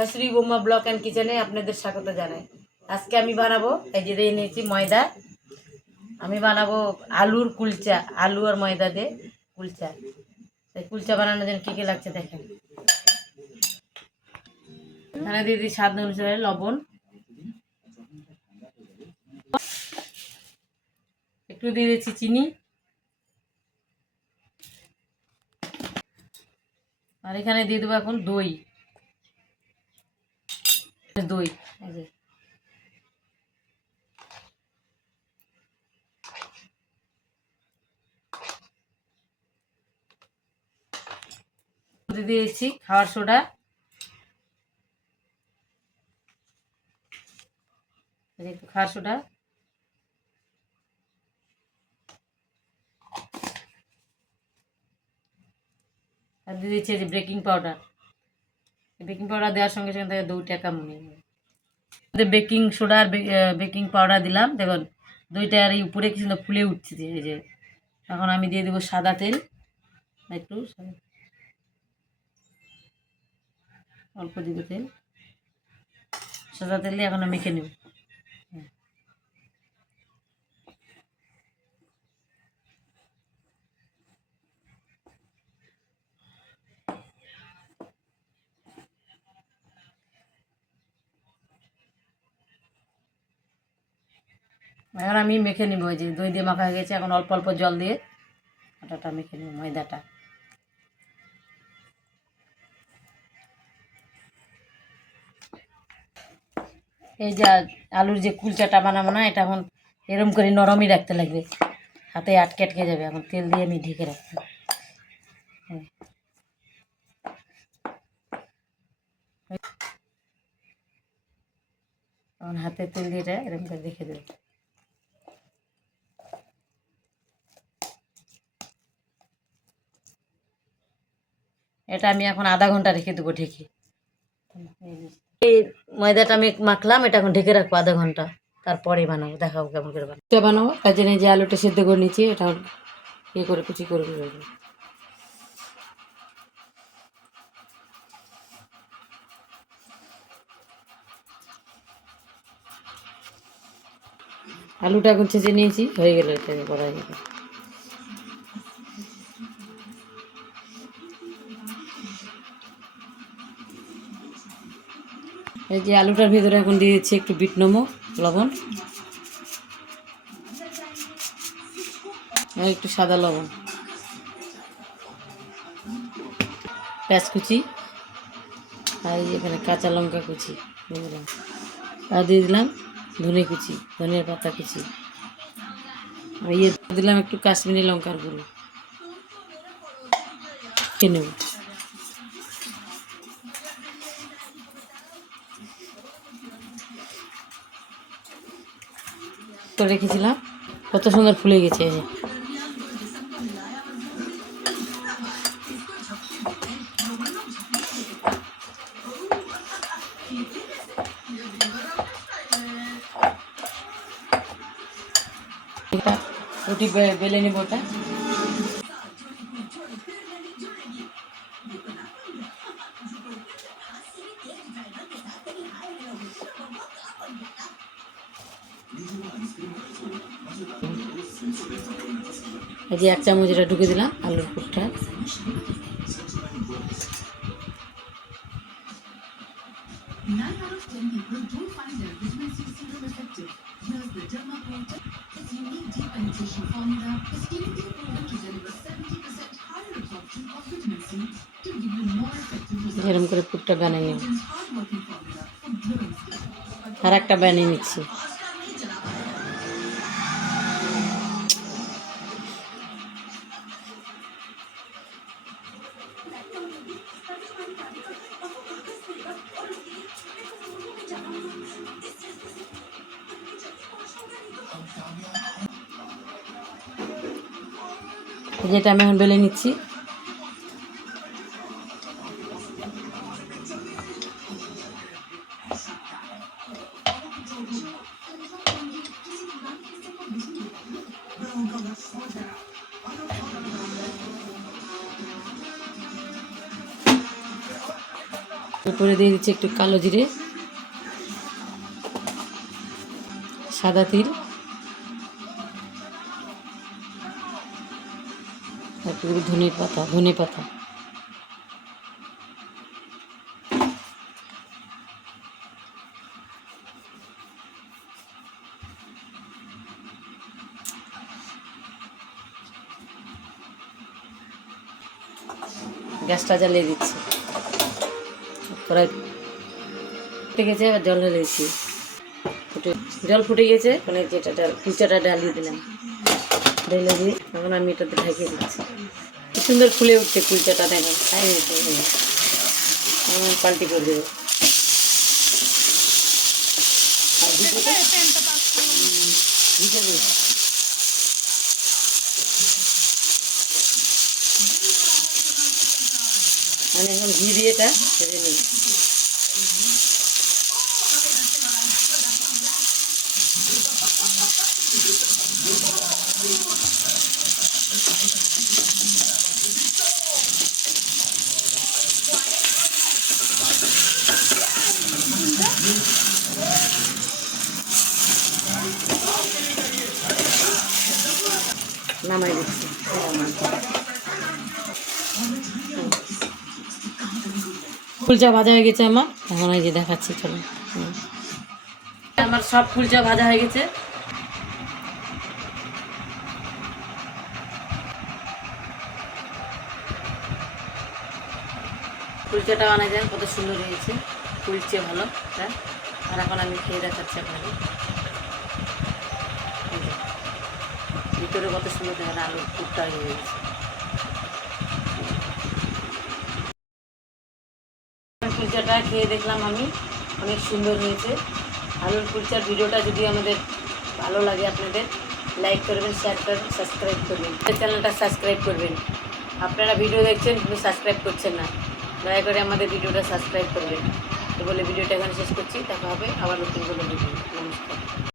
শাশুড়ি বৌমা block and কিচেনে আপনাদের স্বাগত জানাই। আজকে আমি বানাবো, এই যে দিয়ে নিয়েছি ময়দা। আমি বানাবো আলুর কুলচা, আলু আর ময়দা দিয়ে কুলচা। তাই কুলচা বানানোর জন্য কী কী লাগছে দেখেন। এখানে দিয়ে দিই স্বাদ অনুসারে লবণ, একটু দিয়ে দিচ্ছি চিনি, আর এখানে দিয়ে দেবো এখন দই। দই দিয়ে দিয়েছি খাওয়ার সোডা, একটু খাওয়ার সোডা, আর দিয়ে দিচ্ছি যে বেকিং পাউডার। বেকিং পাউডার দেওয়ার সঙ্গে সঙ্গে থেকে দইটা কেমন বেকিং সোডা আর বেকিং পাউডার দিলাম, দেখুন দইটা আর এই উপরে কিছু ফুলে উঠছে। এই যে এখন আমি দিয়ে দেবো সাদা তেল, একটু অল্প দিব তেল, সাদা তেল দিয়ে এখন আমি মেখে নেব। এখন আমি মেখে নিব, ওই যে দই দিয়ে মাখা হয়ে গেছে, এখন অল্প অল্প জল দিয়ে আটাটা মেখে নেব, ময়দাটা। এই যে আলুর যে কুলচাটা বানাবো না, এটা এখন এরম করে নরমই রাখতে লাগবে, হাতে আটকে আটকে যাবে। এখন তেল দিয়ে আমি ঢেকে রাখবো। এখন হাতে তেল দিয়ে এটা এরকম করে রেখে দেবো। এটা আমি এখন আধা ঘন্টা রেখে দেবো ঢেকে। এই ময়দাটা আমি মাখলাম, এটা এখন ঢেকে রাখবো আধা ঘন্টা, তারপরে বানাবো, দেখাবো কেমন করে বানাবো। তার জন্য যে আলুটা সেদ্ধ করে নিচ্ছি, এটা ইয়ে করে কুচি করে দেবো। আলুটা এখন ছেঁচে নিয়েছি, হয়ে গেল, এটাকে করা যাবে। এই যে আলুটার ভিতরে এখন দিয়ে দিচ্ছি একটু বিট নমক, লবণ আর একটু সাদা লবণ, পেঁয়াজ কুচি, আর এখানে কাঁচা লঙ্কা কুচি দিয়ে দিলাম, আর দিয়ে দিলাম ধনে কুচি, ধনিয়ার পাতা কুচি, আর ইয়ে দিলাম একটু কাশ্মীরি লঙ্কার গুঁড়ো। খেয়ে নেব। তো রেখেছিলাম, কত সুন্দর ফুলে গেছে। এটা রুটি বেলে নেব। ওটা এই যে 1 চামচ এটা ঢুকে দিলাম আলুর পুরটা। এরকম করে পুরটা বানিয়ে নেব, আর একটা বানিয়ে নিচ্ছি। যেটা আমি এখন বেলে নিচ্ছি। এরপরে দিয়ে দিচ্ছি একটু কালো জিরে, সাদা তিল, তারপরে ধনে পাতা। গ্যাসটা জ্বালিয়ে দিচ্ছি, কড়াই ফুটে গেছে, এবার জল ঢেলে দিচ্ছি। জল ফুটে গেছে, মানে যেটা কুচাটা ডালিয়ে দিলাম, ঢেলে দিয়ে এখন আমি এটাতে ঢেকে দিচ্ছি। কি সুন্দর ফুলে উঠছে কুলচাটা, দেখেন পাল্টি করে দেবো। মানে এখন ঘি দিয়ে এটা ভেজে নিই। নামাই দিচ্ছি। কুলচা ভাজা হয়ে গেছে আমার, এখন এই যে দেখাচ্ছি, চলো। আমার সব কুলচা ভাজা হয়ে গেছে। কুলচাটা বানাই যায় কত সুন্দর হয়েছে, কুলচে ভালো। হ্যাঁ, আর এখন আমি খেয়ে দেখাচ্ছি আপনাকে। ভিতরে কত সুন্দর দেখেন, আলুর পুরটা হয়ে গেছে। কুলচাটা খেয়ে দেখলাম আমি, অনেক সুন্দর হয়েছে। আলুর কুলচার ভিডিওটা যদি আমাদের ভালো লাগে আপনাদের, লাইক করবেন, শেয়ার করবেন, সাবস্ক্রাইব করবেন, চ্যানেলটা সাবস্ক্রাইব করবেন। আপনারা ভিডিও দেখছেন কিন্তু সাবস্ক্রাইব করছেন না, দয়া করে আমাদের ভিডিওটা সাবস্ক্রাইব করবেন। তো বলে ভিডিওটা এখানে শেষ করছি, দেখা হবে আবার নতুন কোনো ভিডিও। নমস্কার।